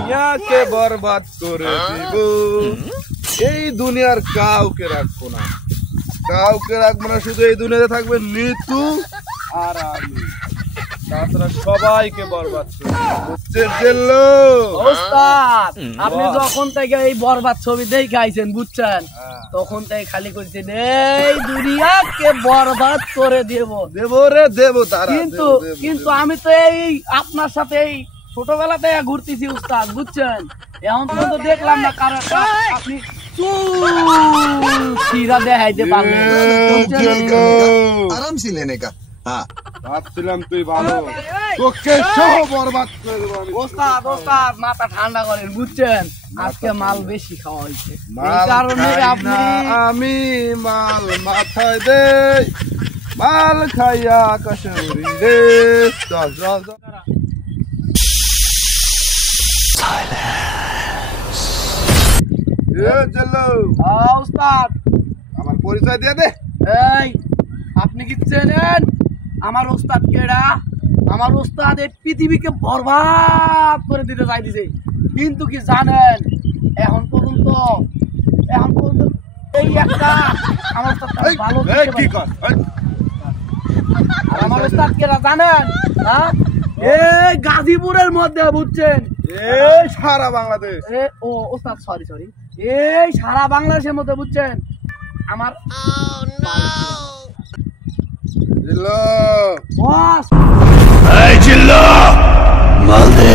দুনিয়াকে বরবাদ করে দিব। এই দুনিয়ার কাউকে রাখবো না, কাউকে রাখবো না, শুধু এই দুনিয়াতে থাকবে নিতু আর আমি, তাছাড়া সবাইকে বরবাদ করে ওস্তাদ। আপনি যখন থেকে এই বরবাদ ছবি দেখে আইছেন বুঝছেন, তখন থেকে খালি করছেন এই দুনিয়াকে বরবাদ করে দেব দেব রে দেব। কিন্তু আমি তো এই আপনার সাথে এই ছোটবেলা থেকে ঘুরতেছি উস্তাদ বুঝছেন, এখন পর্যন্ত দেখলাম না কারো আপনি সিরা দেখাইতে পারলেন। आराम से लेने का। हाँ ভাবছিলাম তুই ভালো, তোকে সহ বরবাদ করে দেবো আমি। ওস্তাদ ওস্তাদ মাথা ঠান্ডা করেন বুঝছেন, আজকে মাল বেশি খাওয়া হয়েছে, এই কারণে আপনি আমি মাল মাথায় দে, মাল খাইয়া আকাশে উড়ি রে। ওস্তাদ আমার পরিচয় দিয়ে দে। এই আপনি কি চেনেন আমার ওস্তাদ কেডা? আমার ওস্তাদ এই পৃথিবীকে বরবাদ করে দিতে চাইতেছে, কিন্তু কি জানেন এখন পর্যন্ত এই একটা আমার ওস্তাদ ভালো কি কর আমার ওস্তাদ কেডা জানেন? হ্যাঁ, এই গাজীপুরের মধ্যে বুঝছেন, এই সারা বাংলাদেশ, ও ওস্তাদ সরি এই সারা বাংলাদেশের মধ্যে বুঝছেন আমার বস। এই জিল্লো মালদে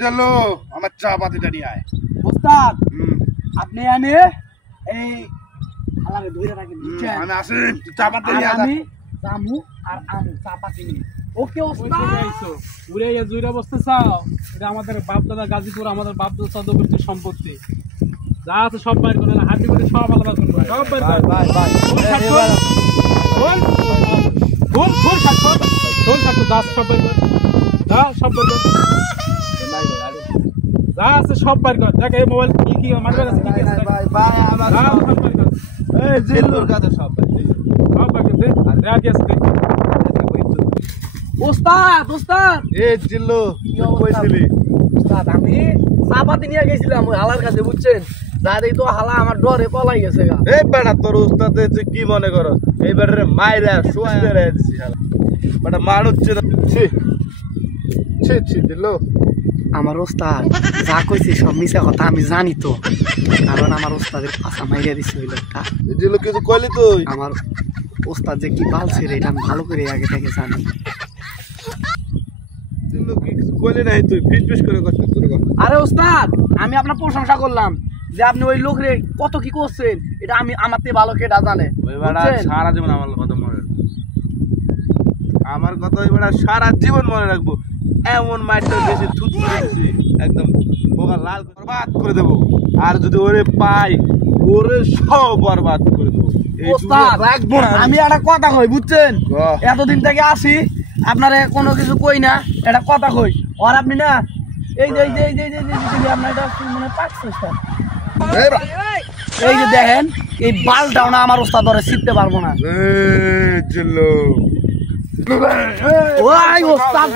চলো আমার চা পাতিটা নিয়ে আয়। ওস্তাদ আপনি এনে এই হালারে ধরে রাখেন বুঝছেন, আমি আসি চা পাতি নিয়ে আয়। আমি জামু আর আমু চা পাতি নিয়ে। ওকে ওস্তাদ উড়ে জুইরা বসতে চাও, এটা আমাদের বাপ দাদা গাজীপুর, আমাদের বাপ দাদা চন্দ্রপুরের সম্পত্তি, যা আছে সব বাইর করে না, হাঁটি করে সব আলাদা করবে, সব বাইর করে। সব বাইর করে, সব বাইর করে, যা আছে সব বাইর কর। দেখ এই মোবাইল কি মারবে আছে, এই জিল্লুর কাছে সব সব বাইর করে দে, রাখি আছে। ওস্তাদ ওস্তাদ এই জিল্লু কইছিলি? ওস্তাদ আমি চা পাতি নিয়ে গেছিলাম ওই হালার কাছে বুঝছেন, যাই তো হালা আমার ডরে পলাই গেছে গা। এই বেটা তোর উস্তাদ কি মনে করো, এই বেটারে মাইরা সুস্থ রে দিছি শালা, বেটা মানুষ ছি দিল। আমার ওস্তাদ যা কইছে সব মিছা কথা আমি জানি তো, কারণ আমার ওস্তাদের পাশা মাইরা দিছে ওই লোকটা। এই জিল্লু কিছু কইলি তুই? আমার ওস্তাদ যে কি বালছে রে এটা আমি ভালো করে আগে থেকে জানি। জিল্লু কি কিছু কইলি নাই তুই? ফিস করে কষ্ট করে কর। আরে ওস্তাদ আমি আপনার প্রশংসা করলাম যে আপনি ওই লোকরে কত কি করছেন, এটা আমি আমার থেকে ভালো কেটা জানে। ওই বেটা সারা জীবন আমার কথা মনে রাখবো, আমার কথা ওই বেটা সারা জীবন মনে রাখবো। এমন মাইরটা বেশি থুতু দিচ্ছি একদম ওকে লাল বরবাদ করে দেবো, আর যদি ওরে পাই ওরে সব বরবাদ করে দেবো। ওস্তাদ আমি একটা কথা কই বুঝছেন, এতদিন থেকে আসি আপনারে কোনো কিছু কই না, এটা কথা কই আর আপনি না এই যে আপনার এটা মানে পাচ্ছে এই যে দেখেন এই বালটাও না আমার ওস্তাদ ধরে শিখতে পারবো না। জিল্লু ওই ওস্তাদ